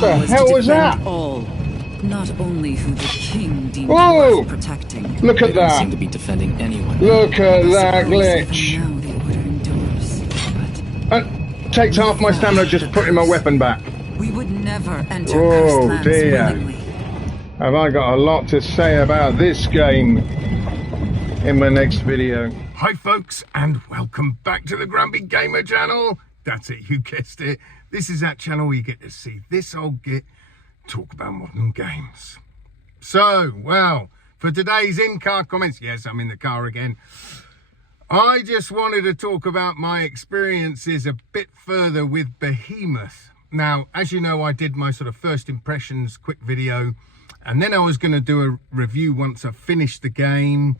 the hell was that? All, not only who the king deemed Whoa! worth protecting. Look at They don't that. seem to be defending anyone. Look at that Suppose glitch. even now the order endures, but Takes half my stamina just putting my weapon back. we would never enter Oh, cursed lands dear. willingly. Have I got a lot to say about this game in my next video. Hi folks, and welcome back to the Grumpy Gamer channel. That's it, you guessed it. This is that channel where you get to see this old git talk about modern games. So, well, for today's in-car comments, yes, I'm in the car again. I just wanted to talk about my experiences a bit further with Behemoth. Now, as you know, I did my sort of first impressions quick video, and then I was going to do a review once I finished the game.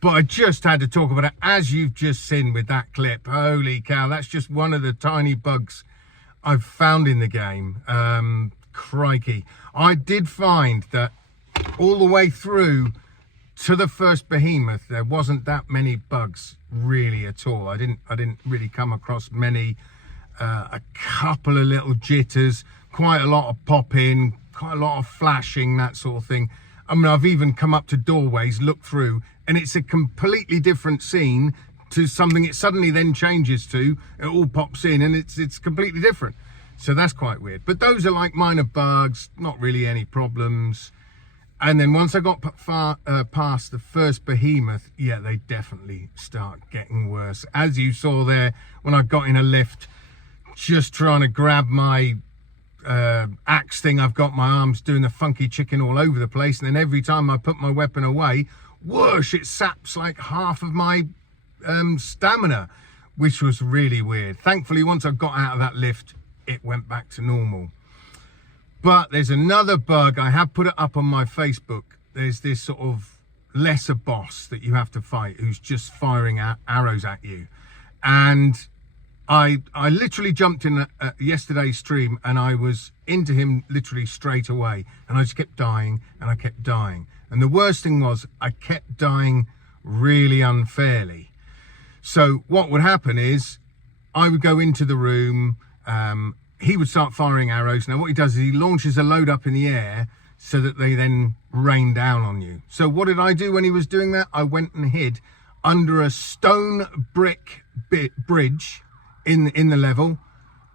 But I just had to talk about it, as you've just seen with that clip. Holy cow, that's just one of the tiny bugs I've found in the game. Crikey. I did find that all the way through to the first Behemoth, there wasn't that many bugs really at all. I didn't really come across many. A couple of little jitters, quite a lot of popping, quite a lot of flashing, that sort of thing. I mean, I've even come up to doorways, looked through, and it's a completely different scene to something it suddenly then changes to. It all pops in and it's completely different. So that's quite weird. But those are like minor bugs, not really any problems. And then once I got past the first Behemoth, yeah, they definitely start getting worse. As you saw there, when I got in a lift, just trying to grab my axe thing, I've got my arms doing the funky chicken all over the place, and then every time I put my weapon away, whoosh, it saps like half of my stamina, which was really weird. Thankfully, once I got out of that lift, it went back to normal. But there's another bug. I have put it up on my Facebook. There's this sort of lesser boss that you have to fight who's just firing arrows at you, and I literally jumped in yesterday's stream, and I was into him literally straight away, and I just kept dying and I kept dying. And the worst thing was I kept dying really unfairly. So what would happen is I would go into the room, he would start firing arrows. Now what he does is he launches a load up in the air so that they then rain down on you. So what did I do when he was doing that? I went and hid under a stone brick bridge in the level,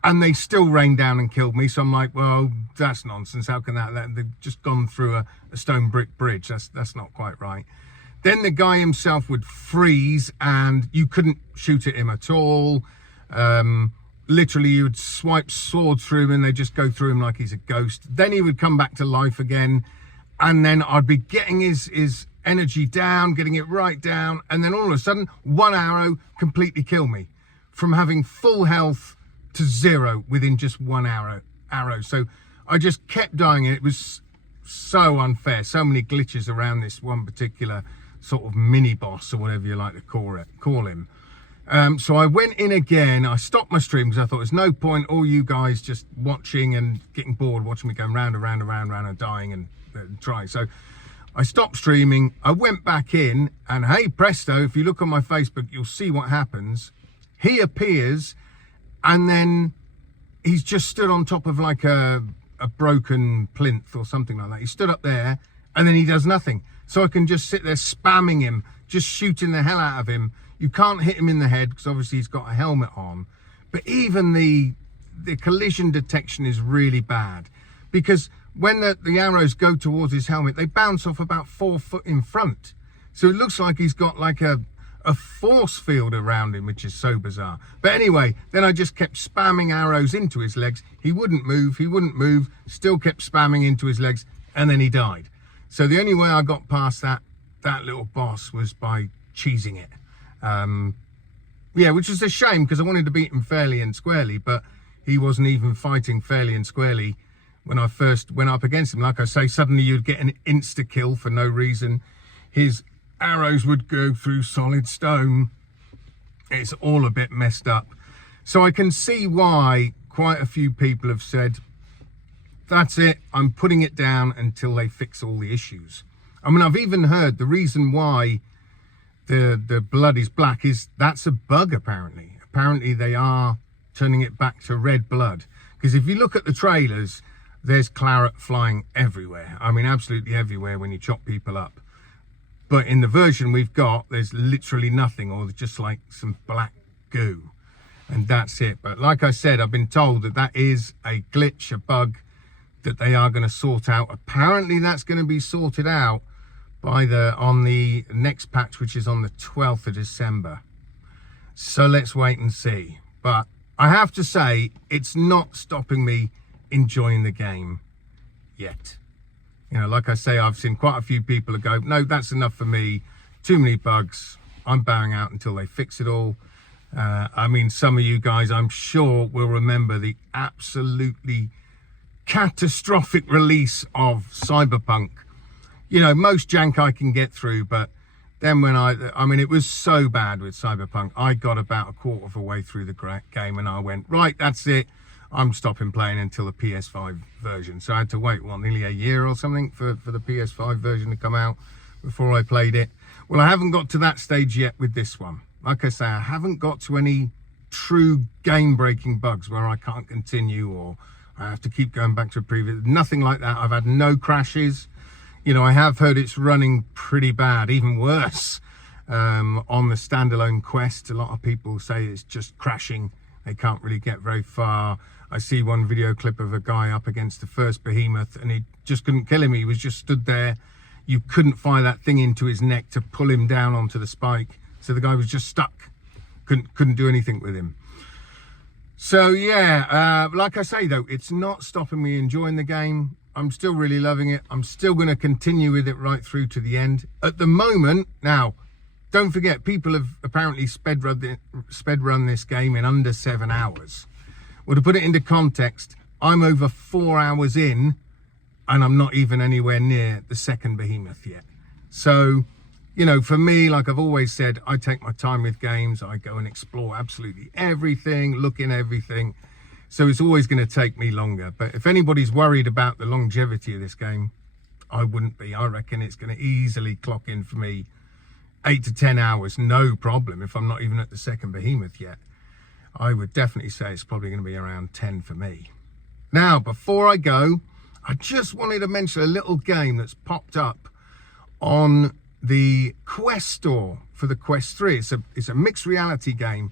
and they still rained down and killed me. So I'm like, well, that's nonsense. How can that? They've just gone through a stone brick bridge. That's not quite right. Then the guy himself would freeze, and you couldn't shoot at him at all. Literally, you would swipe swords through him, and they just go through him like he's a ghost. Then he would come back to life again, and then I'd be getting his energy down, getting it right down, and then all of a sudden, one arrow completely killed me, from having full health to zero within just one arrow. So I just kept dying, and it was so unfair. So many glitches around this one particular sort of mini boss, or whatever you like to call him. So I went in again. I stopped my stream because I thought there's no point all you guys just watching and getting bored watching me going round and round and round and round and dying and trying. So I stopped streaming. I went back in, and hey presto, if you look on my Facebook, you'll see what happens. He appears, and then he's just stood on top of like a broken plinth or something like that. He stood up there, and then he does nothing. So I can just sit there spamming him, just shooting the hell out of him. You can't hit him in the head because obviously he's got a helmet on. But even the collision detection is really bad, because when the arrows go towards his helmet, they bounce off about 4 foot in front. So it looks like he's got like a force field around him, which is so bizarre. But anyway, then I just kept spamming arrows into his legs. He wouldn't move, still kept spamming into his legs, and then he died. So the only way I got past that little boss was by cheesing it. Yeah, which is a shame, because I wanted to beat him fairly and squarely, but he wasn't even fighting fairly and squarely when I first went up against him. Like I say, suddenly you'd get an insta-kill for no reason. His arrows would go through solid stone. It's all a bit messed up. So I can see why quite a few people have said, that's it, I'm putting it down until they fix all the issues. I mean, I've even heard the reason why the blood is black is that's a bug, apparently. Apparently they are turning it back to red blood. Because if you look at the trailers, there's claret flying everywhere. I mean, absolutely everywhere when you chop people up. But in the version we've got, there's literally nothing, or just like some black goo, and that's it. But like I said, I've been told that that is a glitch, a bug that they are going to sort out. Apparently that's going to be sorted out by on the next patch, which is on the 12th of December. So let's wait and see. But I have to say, it's not stopping me enjoying the game yet. You know, like I say, I've seen quite a few people go, no, that's enough for me, too many bugs, I'm bowing out until they fix it all. I mean, some of you guys, I'm sure, will remember the absolutely catastrophic release of Cyberpunk. You know, most jank I can get through, but then when I mean, it was so bad with Cyberpunk, I got about a quarter of a way through the game and I went, right, that's it. I'm stopping playing until the PS5 version. So I had to wait, what, nearly a year or something for the PS5 version to come out before I played it. Well, I haven't got to that stage yet with this one. Like I say, I haven't got to any true game-breaking bugs where I can't continue or I have to keep going back to a previous. Nothing like that. I've had no crashes. You know, I have heard it's running pretty bad, even worse on the standalone quest. A lot of people say it's just crashing. They can't really get very far. I see one video clip of a guy up against the first Behemoth and he just couldn't kill him. He was just stood there. You couldn't fire that thing into his neck to pull him down onto the spike. So the guy was just stuck. Couldn't do anything with him. So yeah, like I say though, it's not stopping me enjoying the game. I'm still really loving it. I'm still going to continue with it right through to the end. At the moment, now, don't forget, people have apparently sped run this game in under 7 hours. Well, to put it into context, I'm over 4 hours in and I'm not even anywhere near the second Behemoth yet. So, you know, for me, like I've always said, I take my time with games. I go and explore absolutely everything, look in everything. So it's always going to take me longer. But if anybody's worried about the longevity of this game, I wouldn't be. I reckon it's going to easily clock in for me 8 to 10 hours, no problem. If I'm not even at the second Behemoth yet, I would definitely say it's probably going to be around 10 for me. Now, before I go, I just wanted to mention a little game that's popped up on the Quest store for the Quest 3. It's a mixed reality game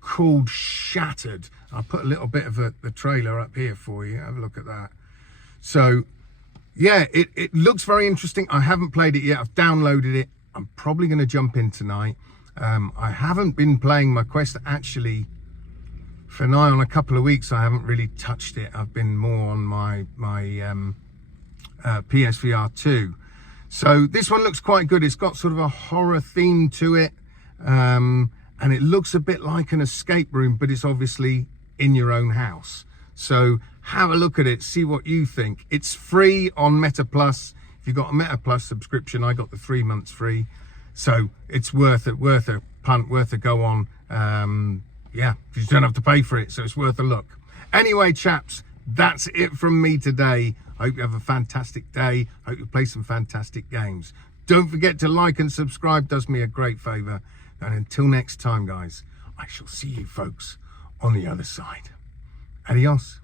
called Shattered. I'll put a little bit of the trailer up here for you. Have a look at that. So, yeah, it looks very interesting. I haven't played it yet. I've downloaded it. I'm probably going to jump in tonight. I haven't been playing my Quest actually for nigh on a couple of weeks. I haven't really touched it. I've been more on my PSVR 2. So this one looks quite good. It's got sort of a horror theme to it. And it looks a bit like an escape room, but it's obviously in your own house. So have a look at it, see what you think. It's free on Meta Plus. If you've got a Meta Plus subscription, I got the 3 months free. So it's worth a punt, worth a go on. Yeah, you don't have to pay for it, so it's worth a look. Anyway, chaps, that's it from me today. I hope you have a fantastic day. I hope you play some fantastic games. Don't forget to like and subscribe, does me a great favor. And until next time, guys, I shall see you folks on the other side. Adios.